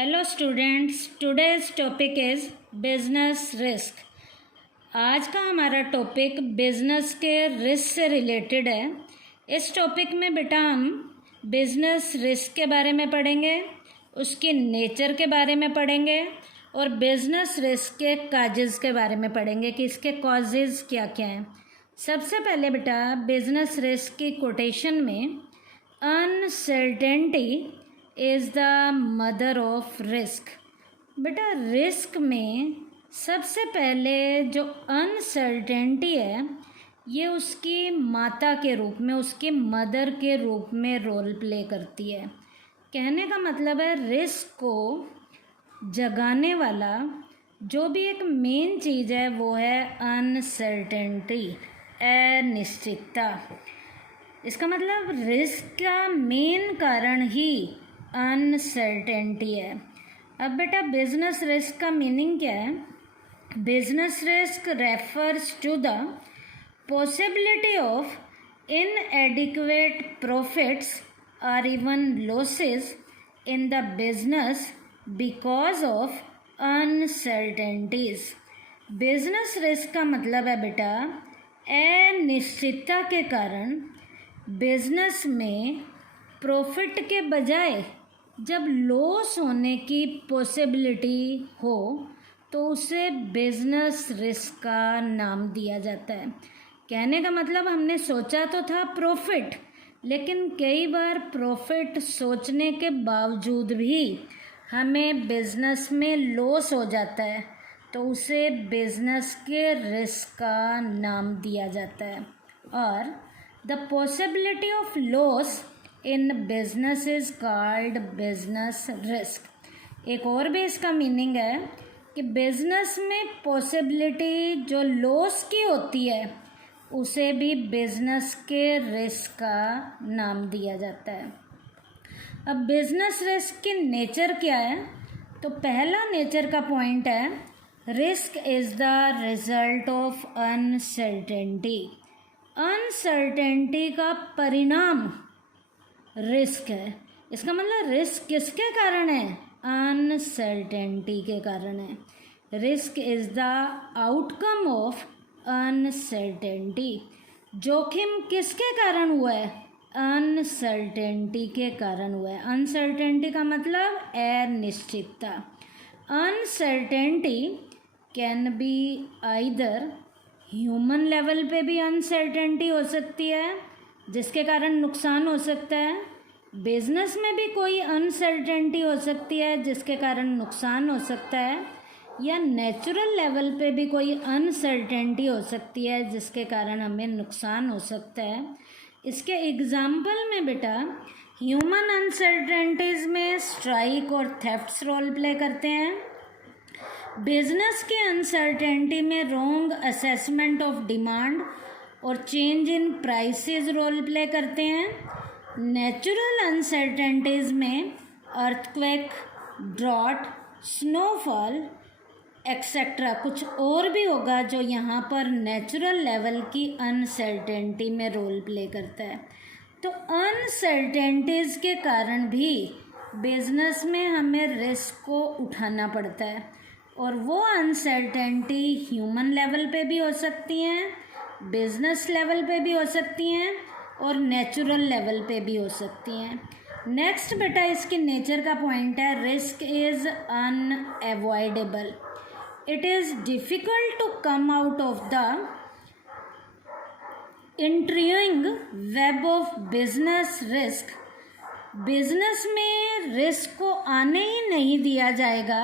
Hello students, today's topic is business risk. आज का हमारा टॉपिक बिजनेस के रिस्क से रिलेटेड है। इस टॉपिक में बेटा हम बिजनेस रिस्क के बारे में पढ़ेंगे, उसकी नेचर के बारे में पढ़ेंगे और बिजनेस रिस्क के काजेज़ के बारे में पढ़ेंगे कि इसके कॉजेज़ क्या क्या हैं। सबसे पहले बेटा बिजनेस रिस्क की कोटेशन में uncertainty is the mother of risk. बेटा रिस्क में सबसे पहले जो अनसर्टेनिटी है ये उसकी माता के रूप में, उसकी मदर के रूप में रोल प्ले करती है। कहने का मतलब है रिस्क को जगाने वाला जो भी एक मेन चीज़ है वो है अनसर्टेनिटी, अनिश्चितता। इसका मतलब रिस्क का मेन कारण ही अनसर्टेनिटी है। अब बेटा बिजनेस रिस्क का मीनिंग क्या है? Business risk refers to the possibility of inadequate profits or even losses in the business because of uncertainties। Business risk का मतलब है बेटा अनिश्चितता के कारण बिजनेस में प्रॉफिट के बजाय जब लॉस होने की पॉसिबिलिटी हो तो उसे बिजनेस रिस्क का नाम दिया जाता है। कहने का मतलब हमने सोचा तो था प्रॉफिट, लेकिन कई बार प्रॉफिट सोचने के बावजूद भी हमें बिजनेस में लॉस हो जाता है तो उसे बिजनेस के रिस्क का नाम दिया जाता है। और the possibility of loss in business is called business risk. एक और भी इसका मीनिंग है कि बिजनेस में पॉसिबिलिटी जो लॉस की होती है उसे भी बिजनेस के रिस्क का नाम दिया जाता है। अब बिजनेस रिस्क की नेचर क्या है? तो पहला नेचर का पॉइंट है risk is the result of uncertainty. Uncertainty का परिणाम रिस्क है। इसका मतलब रिस्क किसके कारण है? अनसर्टेनिटी के कारण है। Risk is the outcome of uncertainty. जोखिम किसके कारण हुआ है? अनसर्टेनिटी के कारण हुआ है। अनसर्टेनिटी का मतलब अनिश्चितता। Uncertainty can be either human level पे भी अनसर्टेनिटी हो सकती है जिसके कारण नुकसान हो सकता है। बिजनेस में भी कोई अनसर्टेनिटी हो सकती है जिसके कारण नुकसान हो सकता है, या नेचुरल लेवल पे भी कोई अनसर्टेनिटी हो सकती है जिसके कारण हमें नुकसान हो सकता है। इसके एग्जाम्पल में बेटा ह्यूमन अनसर्टेनिटीज़ में स्ट्राइक और थेफ्ट्स रोल प्ले करते हैं। बिजनेस के अनसर्टेनिटी में रॉन्ग असेसमेंट ऑफ डिमांड और change in prices role play करते हैं। नेचुरल अनसर्टेनिटीज़ में अर्थक्वेक, ड्रॉट, स्नोफॉल एक्सेट्रा कुछ और भी होगा जो यहाँ पर नेचुरल लेवल की अनसर्टेनिटी में रोल प्ले करता है। तो अनसर्टेनिटीज़ के कारण भी बिजनेस में हमें रिस्क को उठाना पड़ता है, और वो अनसर्टेनिटी ह्यूमन लेवल पे भी हो सकती हैं, बिजनेस लेवल पे भी हो सकती हैं और नेचुरल लेवल पे भी हो सकती हैं। नेक्स्ट बेटा इसकी नेचर का पॉइंट है risk is unavoidable. It is difficult to come out of the intriguing web of business risk. Business में रिस्क को आने ही नहीं दिया जाएगा,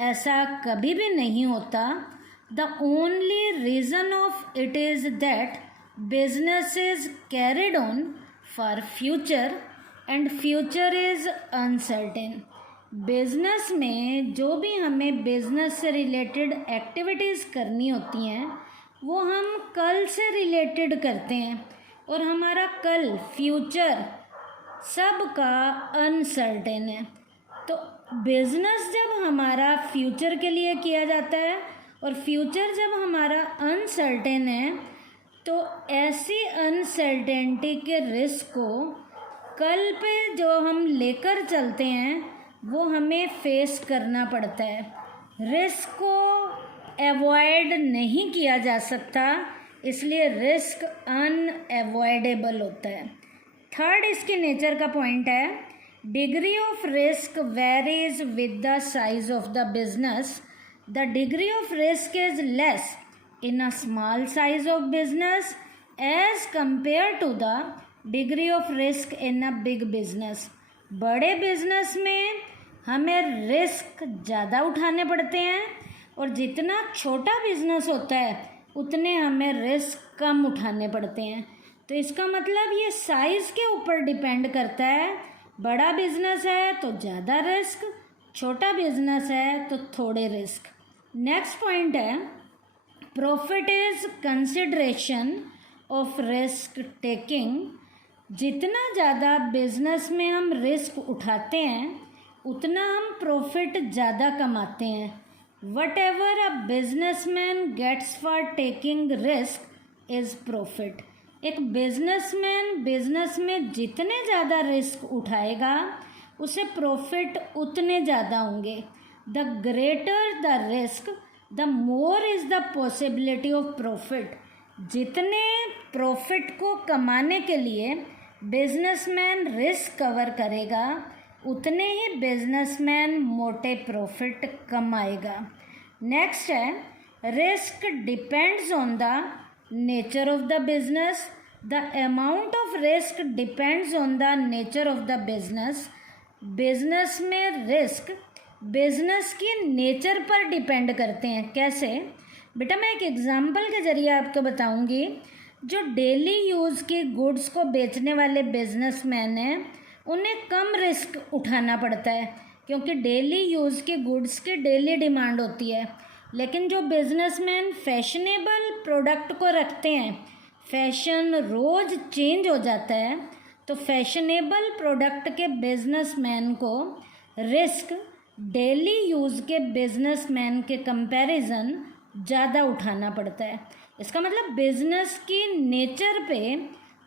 ऐसा कभी भी नहीं होता। The only reason of it is that business is carried on for future and future is uncertain। Business में जो भी हमें बिजनेस से रिलेटेड एक्टिविटीज़ करनी होती हैं वो हम कल से रिलेटेड करते हैं, और हमारा कल फ्यूचर सब का अनसर्टेन है। तो बिजनेस जब हमारा फ्यूचर के लिए किया जाता है और फ्यूचर जब हमारा अनसर्टेन है तो ऐसी अनसर्टेनिटी के रिस्क को कल पे जो हम लेकर चलते हैं वो हमें फेस करना पड़ता है। रिस्क को अवॉइड नहीं किया जा सकता, इसलिए रिस्क अनअवॉइडेबल होता है। थर्ड इसके नेचर का पॉइंट है, degree of risk varies with the size of the business. The degree of risk is less in a small size of business as compare to the degree of risk in a big business. बड़े business में हमें risk ज़्यादा उठाने पड़ते हैं और जितना छोटा बिजनेस होता है उतने हमें रिस्क कम उठाने पड़ते हैं। तो इसका मतलब ये साइज़ के ऊपर डिपेंड करता है। बड़ा बिजनेस है तो ज़्यादा रिस्क, छोटा बिजनेस है तो थोड़े रिस्क। नेक्स्ट पॉइंट है, profit is consideration of risk taking. जितना ज़्यादा बिजनेस में हम रिस्क उठाते हैं उतना हम प्रॉफिट ज़्यादा कमाते हैं। Whatever a businessman gets for taking risk is profit. एक बिजनेसमैन बिजनेस में जितने ज़्यादा रिस्क उठाएगा उसे प्रॉफिट उतने ज़्यादा होंगे। The greater the risk the more is the possibility of profit. जितने प्रॉफिट को कमाने के लिए बिजनेसमैन रिस्क कवर करेगा उतने ही बिजनेसमैन मोटे प्रॉफिट कमाएगा। नेक्स्ट है, risk depends on the nature of the business. The amount of risk depends on the nature of the business. Business में रिस्क बिजनेस की नेचर पर डिपेंड करते हैं। कैसे? बेटा मैं एक एग्जांपल के ज़रिए आपको बताऊंगी। जो डेली यूज़ की गुड्स को बेचने वाले बिजनेसमैन हैं उन्हें कम रिस्क उठाना पड़ता है क्योंकि डेली यूज़ की गुड्स की डेली डिमांड होती है। लेकिन जो बिजनेसमैन फैशनेबल प्रोडक्ट को रखते हैं, फैशन रोज़ चेंज हो जाता है, तो फैशनेबल प्रोडक्ट के बिजनेसमैन को रिस्क डेली यूज़ के बिजनेसमैन के कंपैरिजन ज़्यादा उठाना पड़ता है। इसका मतलब बिजनेस की नेचर पे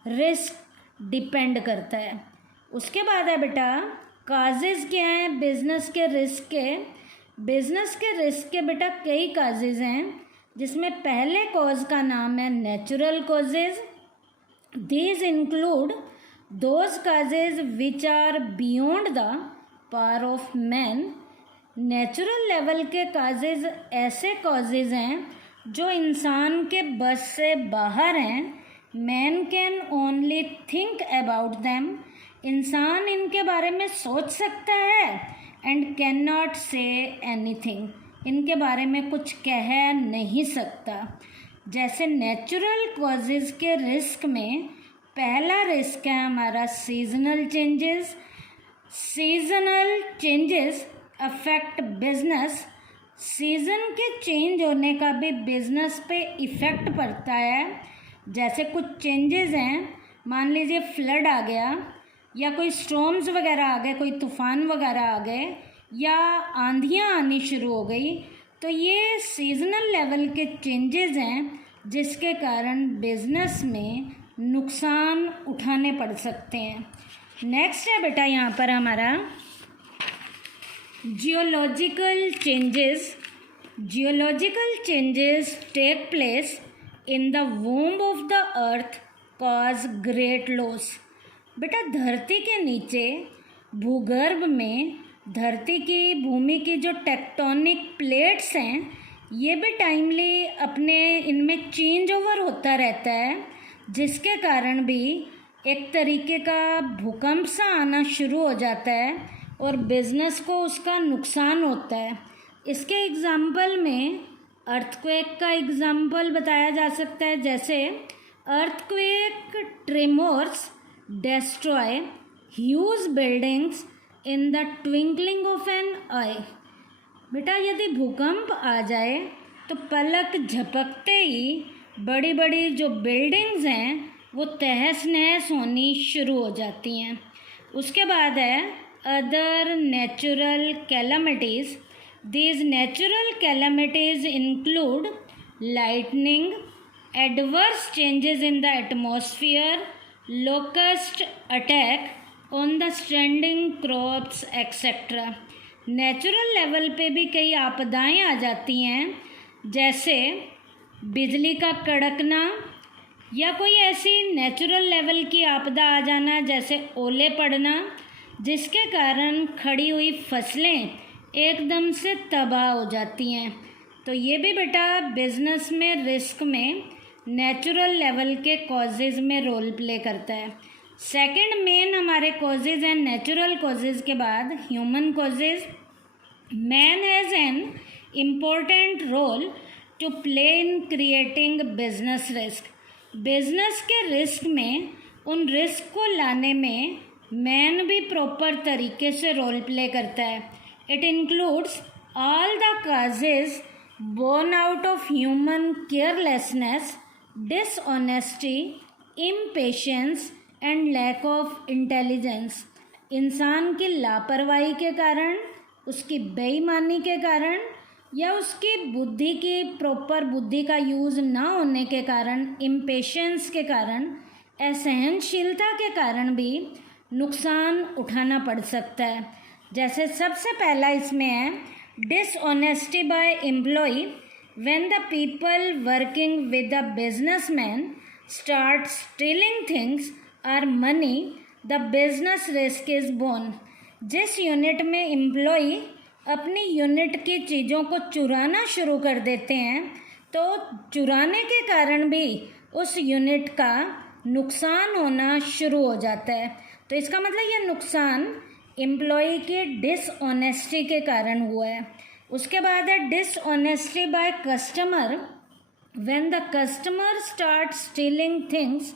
रिस्क डिपेंड करता है। उसके बाद है बेटा, काजेज़ क्या हैं बिजनेस के रिस्क के? बिजनेस के रिस्क के बेटा कई काजेज़ हैं, जिसमें पहले कॉज का नाम है natural causes. These include those causes which are beyond the power of man. Natural level के काजेज़ ऐसे कॉजेज़ हैं जो इंसान के बस से बाहर हैं। Man can only think about them. इंसान इनके बारे में सोच सकता है and can not say anything. इनके बारे में कुछ कह नहीं सकता। जैसे नेचुरल कॉजेज़ के रिस्क में पहला रिस्क है हमारा seasonal changes. Seasonal changes affect business. Season के चेंज होने का भी बिजनेस पे इफ़ेक्ट पड़ता है। जैसे कुछ चेंजेस हैं, मान लीजिए फ्लड आ गया या कोई स्टॉर्म्स वगैरह आ गए, कोई तूफ़ान वगैरह आ गए या आंधियाँ आनी शुरू हो गई, तो ये सीजनल लेवल के चेंजेस हैं जिसके कारण बिजनेस में नुकसान उठाने पड़ सकते हैं। नेक्स्ट है बेटा यहाँ पर हमारा geological changes. Geological changes take place in the womb of the earth cause great loss. बेटा धरती के नीचे भूगर्भ में धरती की भूमि की जो टेक्टोनिक प्लेट्स हैं ये भी टाइमली अपने इनमें चेंज ओवर होता रहता है, जिसके कारण भी एक तरीके का भूकंप सा आना शुरू हो जाता है और बिजनेस को उसका नुकसान होता है। इसके एग्जाम्पल में अर्थक्वेक का एग्जाम्पल बताया जा सकता है। जैसे earthquake ट्रेमोर्स destroy huge buildings in the twinkling of an eye। बेटा यदि भूकंप आ जाए तो पलक झपकते ही बड़ी बड़ी जो बिल्डिंग्स हैं वो तहस नहस होनी शुरू हो जाती हैं। उसके बाद है other natural calamities. These natural calamities include lightning, adverse changes in the atmosphere, locust attack on the standing crops etcetera. Natural level पे भी कई आपदाएं आ जाती हैं, जैसे बिजली का कड़कना या कोई ऐसी नेचुरल लेवल की आपदा आ जाना जैसे ओले पड़ना, जिसके कारण खड़ी हुई फसलें एकदम से तबाह हो जाती हैं। तो ये भी बेटा बिजनेस में रिस्क में नेचुरल लेवल के कॉजेज़ में रोल प्ले करता है। सेकंड मेन हमारे कॉजेज़ हैं नेचुरल कॉजेज़ के बाद human causes. Man has an important role to play in creating business risk. Business के रिस्क में उन रिस्क को लाने में मैन भी प्रॉपर तरीके से रोल प्ले करता है। It includes all the causes born out of human carelessness, dishonesty, impatience and lack of intelligence। इंसान की लापरवाही के कारण, उसकी बेईमानी के कारण या उसकी बुद्धि की प्रॉपर बुद्धि का यूज़ ना होने के कारण, इम्पेशेंस के कारण, असहनशीलता के कारण भी नुकसान उठाना पड़ सकता है। जैसे सबसे पहला इसमें है dishonesty by employee। when the people working with the businessman start stealing things or money, the business risk is born। जिस यूनिट में एम्प्लॉई अपनी यूनिट की चीज़ों को चुराना शुरू कर देते हैं, तो चुराने के कारण भी उस यूनिट का नुकसान होना शुरू हो जाता है। तो इसका मतलब ये नुकसान एम्प्लॉई के डिसऑनेस्टी के कारण हुआ है। उसके बाद है dishonesty by customer. When the customer start stealing things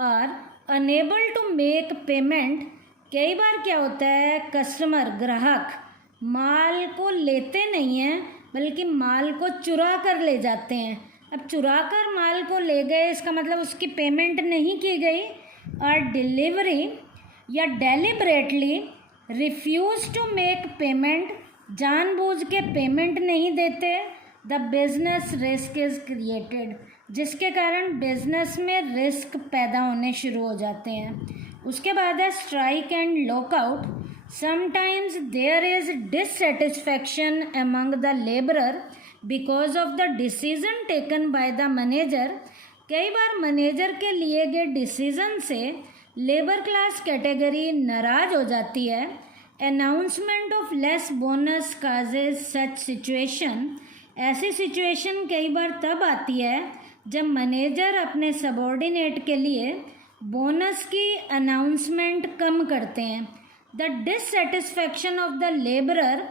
are unable to make payment. कई बार क्या होता है, कस्टमर ग्राहक माल को लेते नहीं हैं बल्कि माल को चुरा कर ले जाते हैं। अब चुरा कर माल को ले गए, इसका मतलब उसकी पेमेंट नहीं की गई। और डिलीवरी या deliberately refuse to make payment, जानबूझ के पेमेंट नहीं देते। The business risk is created, जिसके कारण बिजनेस में रिस्क पैदा होने शुरू हो जाते हैं। उसके बाद है strike and lockout. Sometimes there is dissatisfaction among the labourer because of the decision taken by the manager. कई बार मैनेजर के लिए गए डिसीजन से लेबर क्लास कैटेगरी नाराज हो जाती है। Announcement of less bonus causes such situation. ऐसी सिचुएशन कई बार तब आती है जब मैनेजर अपने सबॉर्डिनेट के लिए बोनस की अनाउंसमेंट कम करते हैं। The dissatisfaction of the labourer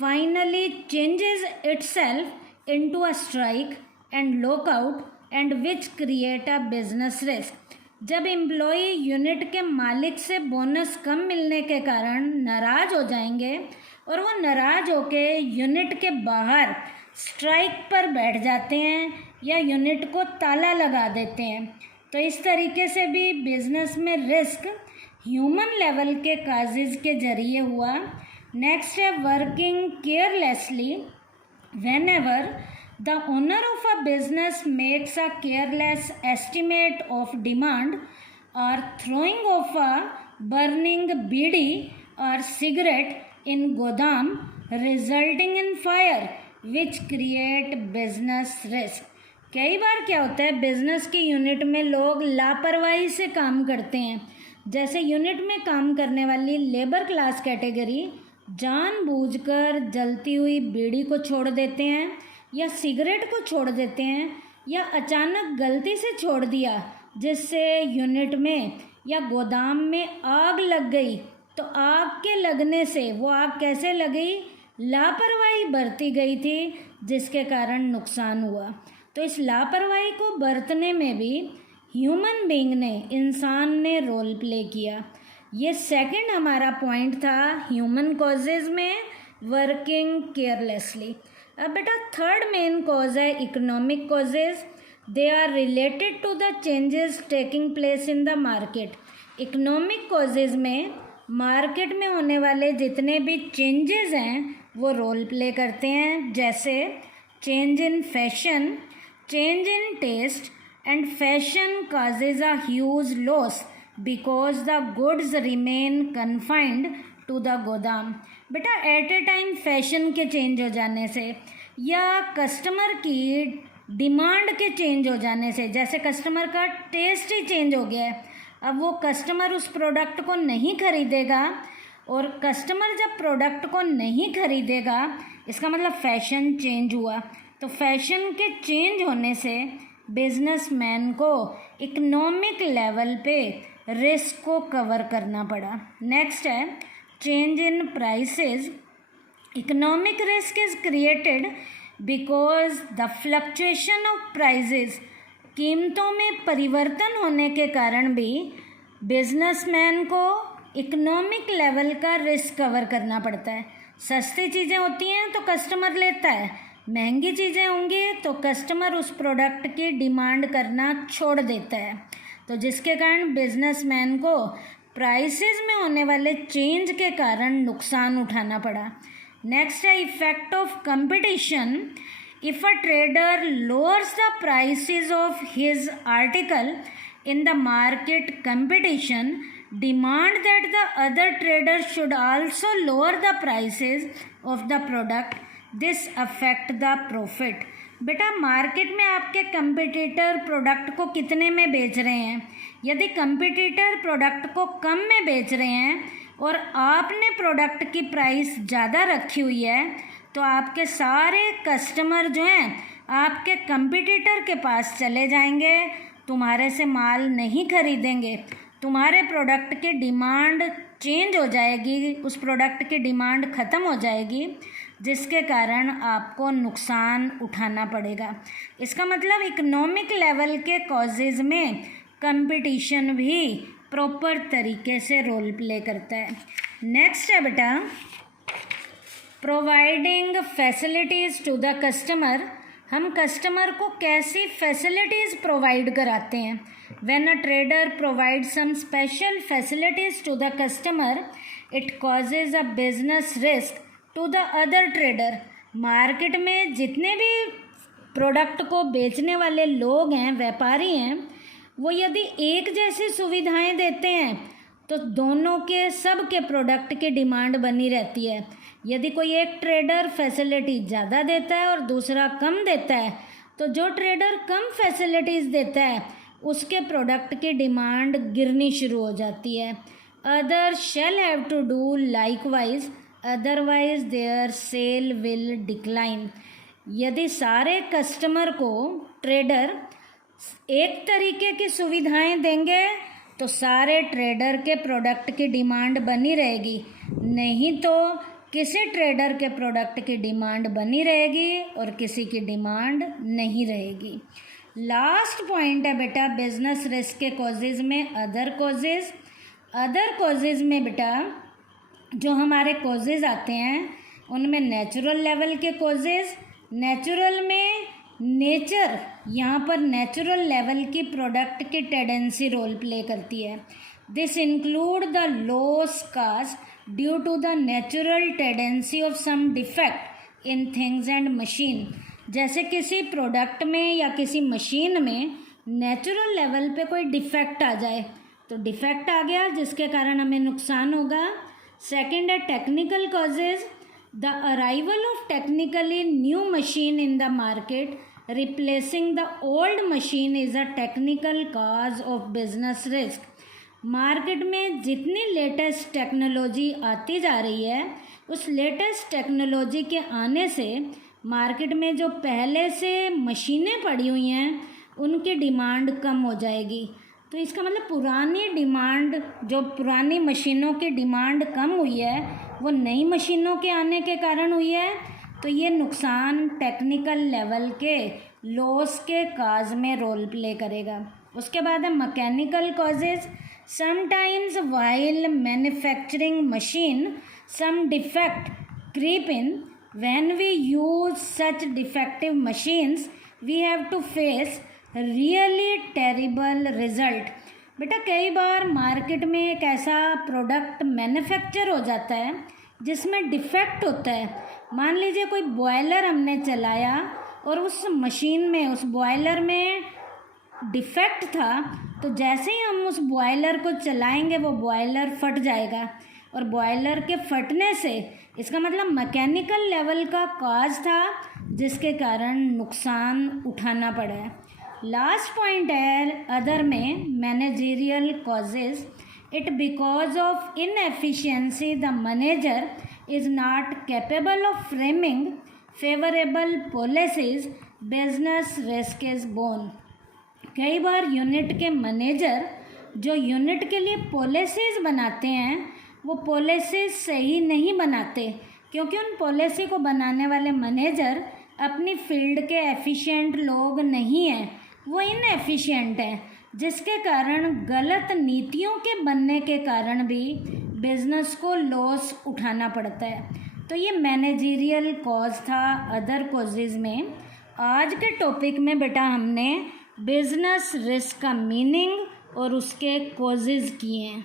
finally changes itself into a strike and lockout and which create a business risk. जब एम्प्लॉई यूनिट के मालिक से बोनस कम मिलने के कारण नाराज हो जाएंगे और वो नाराज होके यूनिट के बाहर स्ट्राइक पर बैठ जाते हैं या यूनिट को ताला लगा देते हैं, तो इस तरीके से भी बिजनेस में रिस्क ह्यूमन लेवल के काजेज के जरिए हुआ। नेक्स्ट है working carelessly. Whenever the owner of a business makes a careless estimate of demand or throwing of a burning bidi or cigarette in godam resulting in fire which create business risk। कई बार क्या होता है, business की unit में लोग लापरवाही से काम करते हैं। जैसे यूनिट में काम करने वाली लेबर क्लास कैटेगरी जानबूझकर जलती हुई बीड़ी को छोड़ देते हैं या सिगरेट को छोड़ देते हैं, या अचानक गलती से छोड़ दिया जिससे यूनिट में या गोदाम में आग लग गई। तो आग के लगने से, वो आग कैसे लगी, लापरवाही बरती गई थी जिसके कारण नुकसान हुआ। तो इस लापरवाही को बरतने में भी ह्यूमन बीइंग ने, इंसान ने रोल प्ले किया। ये सेकंड हमारा पॉइंट था ह्यूमन कॉजेज़ में वर्किंग केयरलेसली। अब बेटा थर्ड मेन कॉज है economic causes. They are related to the changes taking place in the market. Economic causes में मार्केट में होने वाले जितने भी चेंजेस हैं वो रोल प्ले करते हैं, जैसे change in fashion, change in taste and fashion causes a huge loss because the goods remain confined to the godam. बेटा एट ए टाइम फैशन के चेंज हो जाने से या कस्टमर की डिमांड के चेंज हो जाने से, जैसे कस्टमर का टेस्ट ही चेंज हो गया है, अब वो कस्टमर उस प्रोडक्ट को नहीं खरीदेगा, और कस्टमर जब प्रोडक्ट को नहीं खरीदेगा इसका मतलब फैशन चेंज हुआ। तो फैशन के चेंज होने से बिजनेसमैन को इकोनॉमिक लेवल पे रिस्क को कवर करना पड़ा। नेक्स्ट है change in prices. Economic risk is created because the fluctuation of prices, कीमतों में परिवर्तन होने के कारण भी बिजनेसमैन को इकोनॉमिक लेवल का रिस्क कवर करना पड़ता है। सस्ती चीज़ें होती हैं तो कस्टमर लेता है, महंगी चीज़ें होंगी तो कस्टमर उस प्रोडक्ट की डिमांड करना छोड़ देता है। तो जिसके कारण बिजनेसमैन को प्राइसेस में होने वाले चेंज के कारण नुकसान उठाना पड़ा। नेक्स्ट है effect of competition. If a trader lowers the prices of his article in the market competition demand that the other traders should also lower the prices of the product, this affect the profit। बेटा market में आपके competitor product को कितने में बेच रहे हैं, यदि कंपटीटर प्रोडक्ट को कम में बेच रहे हैं और आपने प्रोडक्ट की प्राइस ज़्यादा रखी हुई है तो आपके सारे कस्टमर जो हैं आपके कंपटीटर के पास चले जाएंगे, तुम्हारे से माल नहीं खरीदेंगे, तुम्हारे प्रोडक्ट की डिमांड चेंज हो जाएगी, उस प्रोडक्ट की डिमांड ख़त्म हो जाएगी, जिसके कारण आपको नुकसान उठाना पड़ेगा। इसका मतलब इकोनॉमिक लेवल के कॉजेज़ में कंपटीशन भी प्रॉपर तरीके से रोल प्ले करता है। नेक्स्ट है बेटा providing facilities to the customer. हम कस्टमर को कैसी फैसिलिटीज़ प्रोवाइड कराते हैं। When a trader provide some special facilities to the customer it causes a business risk to the other trader. Market में जितने भी प्रोडक्ट को बेचने वाले लोग हैं, व्यापारी हैं, वो यदि एक जैसी सुविधाएं देते हैं तो दोनों के सब के प्रोडक्ट की डिमांड बनी रहती है। यदि कोई एक ट्रेडर फैसिलिटी ज़्यादा देता है और दूसरा कम देता है तो जो ट्रेडर कम फैसिलिटीज़ देता है उसके प्रोडक्ट की डिमांड गिरनी शुरू हो जाती है। Other shall have to do likewise otherwise their sale will decline. यदि सारे कस्टमर को ट्रेडर एक तरीके की सुविधाएं देंगे तो सारे ट्रेडर के प्रोडक्ट की डिमांड बनी रहेगी, नहीं तो किसी ट्रेडर के प्रोडक्ट की डिमांड बनी रहेगी और किसी की डिमांड नहीं रहेगी। लास्ट पॉइंट है बेटा बिजनेस रिस्क के कॉजेज़ में अदर कॉजेज़। अदर कॉजेज़ में बेटा जो हमारे कॉजेज़ आते हैं उनमें नेचुरल लेवल के कॉजेज़। नेचुरल में नेचर, यहाँ पर नेचुरल लेवल की प्रोडक्ट की टेंडेंसी रोल प्ले करती है। This include the loss caused due to the natural tendency of some defect in things and machine. जैसे किसी प्रोडक्ट में या किसी मशीन में नेचुरल लेवल पे कोई डिफेक्ट आ जाए, तो डिफेक्ट आ गया जिसके कारण हमें नुकसान होगा। सेकंड है technical causes. The arrival of technically new machine in the market replacing the old machine is a technical cause of business risk. Market में जितनी लेटेस्ट टेक्नोलॉजी आती जा रही है उस लेटेस्ट टेक्नोलॉजी के आने से मार्केट में जो पहले से मशीनें पड़ी हुई हैं उनकी डिमांड कम हो जाएगी। तो इसका मतलब पुरानी डिमांड, जो पुरानी मशीनों की डिमांड कम हुई है वो नई मशीनों के आने के कारण हुई है। तो ये नुकसान टेक्निकल लेवल के लॉस के काज में रोल प्ले करेगा। उसके बाद है mechanical causes. Sometimes while manufacturing machine some defect creep in. When we use such defective machines we have to face really terrible result। बेटा कई बार मार्केट में एक ऐसा प्रोडक्ट मैन्युफैक्चर हो जाता है जिसमें डिफेक्ट होता है। मान लीजिए कोई बॉयलर हमने चलाया और उस मशीन में, उस बॉयलर में डिफेक्ट था, तो जैसे ही हम उस बॉयलर को चलाएंगे वो बॉयलर फट जाएगा, और बॉयलर के फटने से इसका मतलब मैकेनिकल लेवल का कॉज था जिसके कारण नुकसान उठाना पड़ा है। लास्ट पॉइंट है अदर में managerial causes, it because of inefficiency the manager is not capable of framing favourable policies, business risk is born. कई बार यूनिट के मैनेजर जो यूनिट के लिए पॉलिसीज़ बनाते हैं वो पॉलिसीज़ सही नहीं बनाते, क्योंकि उन पॉलिसी को बनाने वाले मैनेजर अपनी फील्ड के एफिशिएंट लोग नहीं हैं, वो इनएफिशिएंट हैं, जिसके कारण गलत नीतियों के बनने के कारण भी बिजनेस को लॉस उठाना पड़ता है। तो ये मैनेजरियल कॉज था अदर कॉजेज़ में। आज के टॉपिक में बेटा हमने बिजनेस रिस्क का मीनिंग और उसके कॉजेज़ किए हैं।